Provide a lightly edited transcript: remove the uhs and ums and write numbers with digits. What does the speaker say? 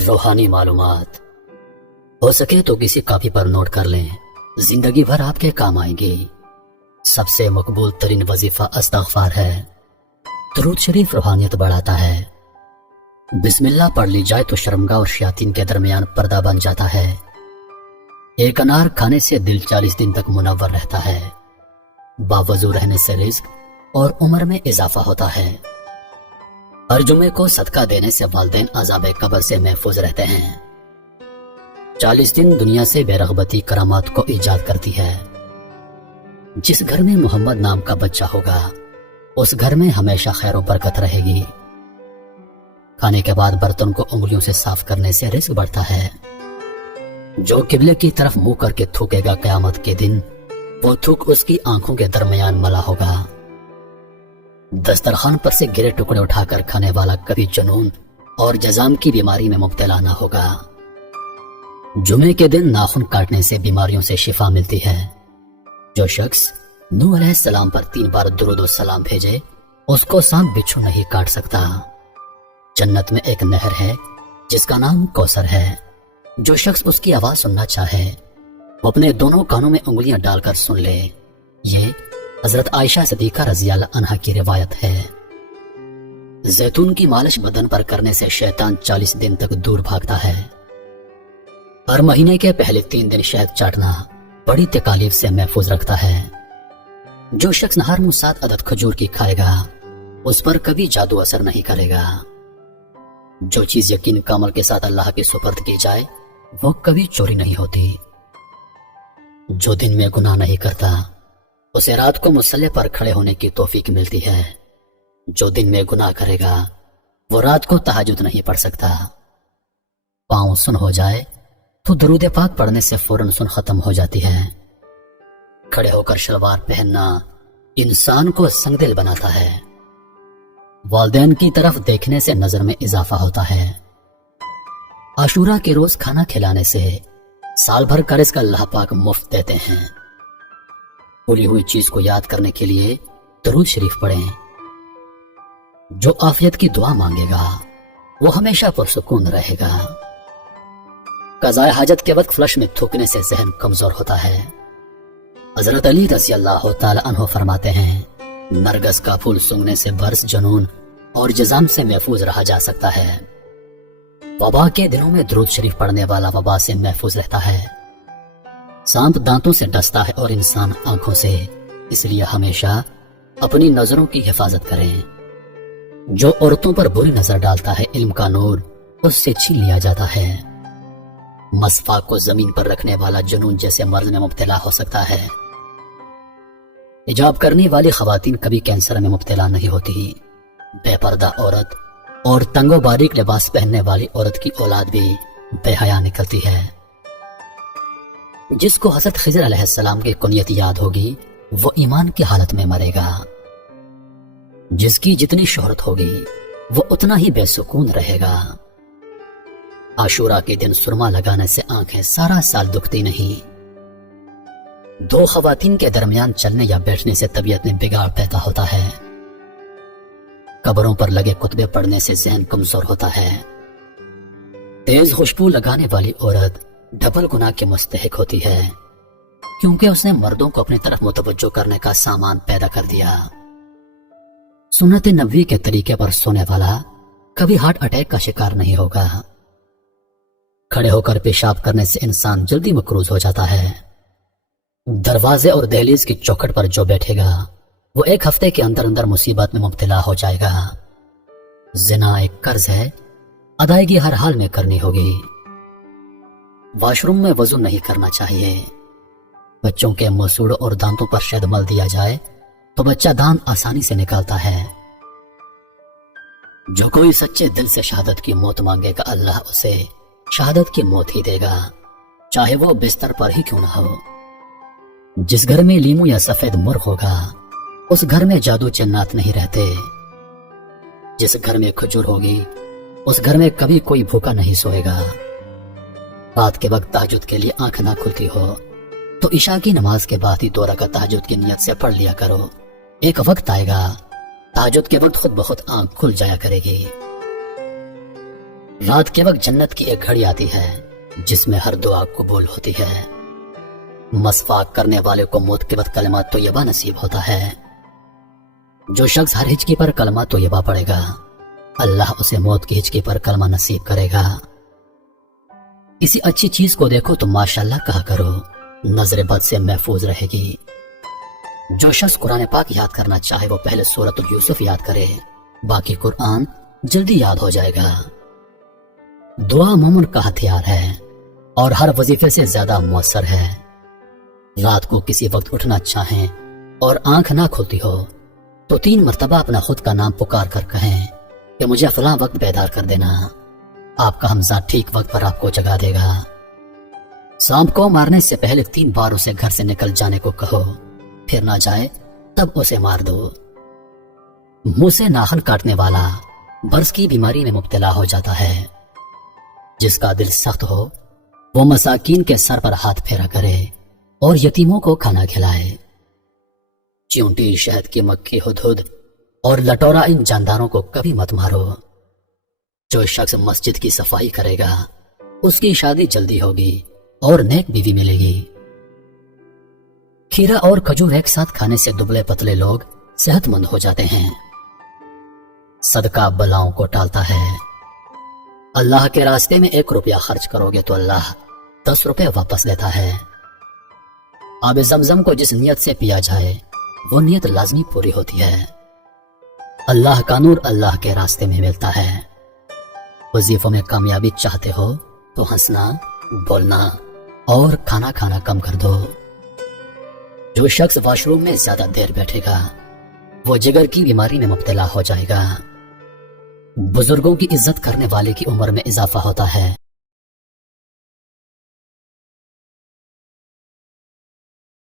روحانی معلومات ہو سکے تو کسی کاپی پر نوٹ کر لیں، زندگی بھر آپ کے کام آئیں گی۔ سب سے مقبول ترین وظیفہ استغفار ہے۔ درود شریف روحانیت بڑھاتا ہے۔ بسم اللہ پڑھ لی جائے تو شرمگاہ اور شیاطین کے درمیان پردہ بن جاتا ہے۔ ایک انار کھانے سے دل 40 دن تک منور رہتا ہے۔ باوضو رہنے سے رزق اور عمر میں اضافہ ہوتا ہے۔ ہر جمعے کو صدقہ دینے سے والدین عذاب قبر سے محفوظ رہتے ہیں۔ 40 دن دنیا سے بے رغبتی کرامات کو ایجاد کرتی ہے۔ جس گھر میں محمد نام کا بچہ ہوگا اس گھر میں ہمیشہ خیر و برکت رہے گی۔ کھانے کے بعد برتن کو انگلیوں سے صاف کرنے سے رزق بڑھتا ہے۔ جو قبلے کی طرف منہ کر کے تھوکے گا قیامت کے دن وہ تھوک اس کی آنکھوں کے درمیان ملا ہوگا۔ دسترخوان پر سے گرے ٹکڑے اٹھا کر کھانے والا کبھی جنون اور جزام کی بیماری میں مبتلا نہ ہوگا۔ جمعے کے دن ناخن کاٹنے سے بیماریوں سے شفا ملتی ہے۔ جو شخص نوح علیہ السلام پر 3 بار درود و سلام بھیجے اس کو سانپ بچھو نہیں کاٹ سکتا۔ جنت میں ایک نہر ہے جس کا نام کوثر ہے۔ جو شخص اس کی آواز سننا چاہے وہ اپنے دونوں کانوں میں انگلیاں ڈال کر سن لے۔ یہ حضرت عائشہ صدیقہ رضی اللہ عنہا کی روایت ہے۔ زیتون کی مالش بدن پر کرنے سے شیطان 40 دن تک دور بھاگتا ہے۔ ہر مہینے کے پہلے 3 دن شہد چاٹنا بڑی تکالیف سے محفوظ رکھتا ہے۔ جو شخص نہار منہ 7 عدد کھجور کی کھائے گا اس پر کبھی جادو اثر نہیں کرے گا۔ جو چیز یقین کا عمل کے ساتھ اللہ کے سپرد کی جائے وہ کبھی چوری نہیں ہوتی۔ جو دن میں گناہ نہیں کرتا اسے رات کو مصلی پر کھڑے ہونے کی توفیق ملتی ہے۔ جو دن میں گناہ کرے گا وہ رات کو تہجد نہیں پڑھ سکتا۔ پاؤں سن ہو جائے تو درود پاک پڑھنے سے فوراً سن ختم ہو جاتی ہے۔ کھڑے ہو کر شلوار پہننا انسان کو سنگ دل بناتا ہے۔ والدین کی طرف دیکھنے سے نظر میں اضافہ ہوتا ہے۔ عاشورہ کے روز کھانا کھلانے سے سال بھر کا رزق اللہ پاک مفت دیتے ہیں۔ بھولی ہوئی چیز کو یاد کرنے کے لیے درود شریف پڑھیں۔ جو عافیت کی دعا مانگے گا وہ ہمیشہ پرسکون رہے گا۔ قضاء حاجت کے وقت فلش میں تھوکنے سے ذہن کمزور ہوتا ہے۔ حضرت علی رضی اللہ تعالی عنہ فرماتے ہیں نرگس کا پھول سونگھنے سے برس جنون اور جزام سے محفوظ رہا جا سکتا ہے۔ وبا کے دنوں میں درود شریف پڑھنے والا وبا سے محفوظ رہتا ہے۔ سانپ دانتوں سے ڈستا ہے اور انسان آنکھوں سے، اس لیے ہمیشہ اپنی نظروں کی حفاظت کریں۔ جو عورتوں پر بری نظر ڈالتا ہے علم کا نور اس سے چھین لیا جاتا ہے۔ مسواک کو زمین پر رکھنے والا جنون جیسے مرض میں مبتلا ہو سکتا ہے۔ حجاب کرنے والی خواتین کبھی کینسر میں مبتلا نہیں ہوتی۔ بے پردہ عورت اور تنگ و باریک لباس پہننے والی عورت کی اولاد بھی بے حیا نکلتی ہے۔ جس کو حضرت خضر علیہ السلام کی کنیت یاد ہوگی وہ ایمان کی حالت میں مرے گا۔ جس کی جتنی شہرت ہوگی وہ اتنا ہی بے سکون رہے گا۔ عاشورہ کے دن سرما لگانے سے آنکھیں سارا سال دکھتی نہیں۔ 2 خواتین کے درمیان چلنے یا بیٹھنے سے طبیعت میں بگاڑ پیدا ہوتا ہے۔ قبروں پر لگے کتبے پڑھنے سے ذہن کمزور ہوتا ہے۔ تیز خوشبو لگانے والی عورت ڈبل گناہ کے مستحق ہوتی ہے کیونکہ اس نے مردوں کو اپنی طرف متوجہ کرنے کا سامان پیدا کر دیا۔ سنت نبوی کے طریقے پر سونے والا کبھی ہارٹ اٹیک کا شکار نہیں ہوگا۔ کھڑے ہو کر پیشاب کرنے سے انسان جلدی مقروض ہو جاتا ہے۔ دروازے اور دہلیز کی چوکھٹ پر جو بیٹھے گا وہ 1 ہفتے کے اندر اندر مصیبت میں مبتلا ہو جائے گا۔ زنا ایک قرض ہے، ادائیگی ہر حال میں کرنی ہوگی۔ واش روم میں وضو نہیں کرنا چاہیے۔ بچوں کے مسوڑ اور دانتوں پر شہد مل دیا جائے تو بچہ دانت آسانی سے نکالتا ہے۔ جو کوئی سچے دل سے شہادت کی موت مانگے گا اللہ اسے شہادت کی موت ہی دے گا، چاہے وہ بستر پر ہی کیوں نہ ہو۔ جس گھر میں لیمو یا سفید مرغ ہوگا اس گھر میں جادو جنات نہیں رہتے۔ جس گھر میں کھجور ہوگی اس گھر میں کبھی کوئی بھوکا نہیں سوئے گا۔ رات کے وقت تہجد کے لیے آنکھ نہ کھلتی ہو تو عشاء کی نماز کے بعد ہی 2 رکعت تہجد کی نیت سے پڑھ لیا کرو۔ ایک وقت آئے گا تہجد کے وقت خود بخود آنکھ کھل جایا کرے گی۔ رات کے وقت جنت کی ایک گھڑی آتی ہے جس میں ہر دعا قبول ہوتی ہے۔ مسواک کرنے والے کو موت کے وقت کلمہ طیبہ نصیب ہوتا ہے۔ جو شخص ہر ہچکی پر کلمہ طیبہ پڑھے گا اللہ اسے موت کی ہچکی پر کلمہ نصیب کرے گا۔ کسی اچھی چیز کو دیکھو تو ماشاءاللہ کہا کرو، نظر بد سے محفوظ رہے گی۔ جو شخص قرآن پاک یاد کرنا چاہے وہ پہلے سورۃ یوسف یاد کرے، باقی قرآن جلدی یاد ہو جائے گا۔ دعا مومن کا ہتھیار ہے اور ہر وظیفے سے زیادہ مؤثر ہے۔ رات کو کسی وقت اٹھنا چاہیں اور آنکھ نہ کھلتی ہو تو 3 مرتبہ اپنا خود کا نام پکار کر کہیں کہ مجھے فلاں وقت بیدار کر دینا۔ آپ کا حمزہ ٹھیک وقت پر آپ کو جگا دے گا۔ سانپ کو مارنے سے پہلے 3 بار اسے گھر سے نکل جانے کو کہو، پھر نہ جائے تب اسے مار دو۔ منہ سے ناخن کاٹنے والا برس کی بیماری میں مبتلا ہو جاتا ہے۔ جس کا دل سخت ہو وہ مساکین کے سر پر ہاتھ پھیرا کرے اور یتیموں کو کھانا کھلائے۔ چیونٹی، شہد کی مکھی، ہدہد اور لٹورا ان جانداروں کو کبھی مت مارو۔ جو شخص مسجد کی صفائی کرے گا اس کی شادی جلدی ہوگی اور نیک بیوی ملے گی۔ کھیرا اور کھجور ایک ساتھ کھانے سے دبلے پتلے لوگ صحت مند ہو جاتے ہیں۔ صدقہ بلاؤں کو ٹالتا ہے۔ اللہ کے راستے میں 1 روپیہ خرچ کرو گے تو اللہ 10 روپے واپس دیتا ہے۔ آب زمزم کو جس نیت سے پیا جائے وہ نیت لازمی پوری ہوتی ہے۔ اللہ کا نور اللہ کے راستے میں ملتا ہے۔ وظیفوں میں کامیابی چاہتے ہو تو ہنسنا، بولنا اور کھانا کھانا کم کر دو۔ جو شخص واش روم میں زیادہ دیر بیٹھے گا وہ جگر کی بیماری میں مبتلا ہو جائے گا۔ بزرگوں کی عزت کرنے والے کی عمر میں اضافہ ہوتا ہے۔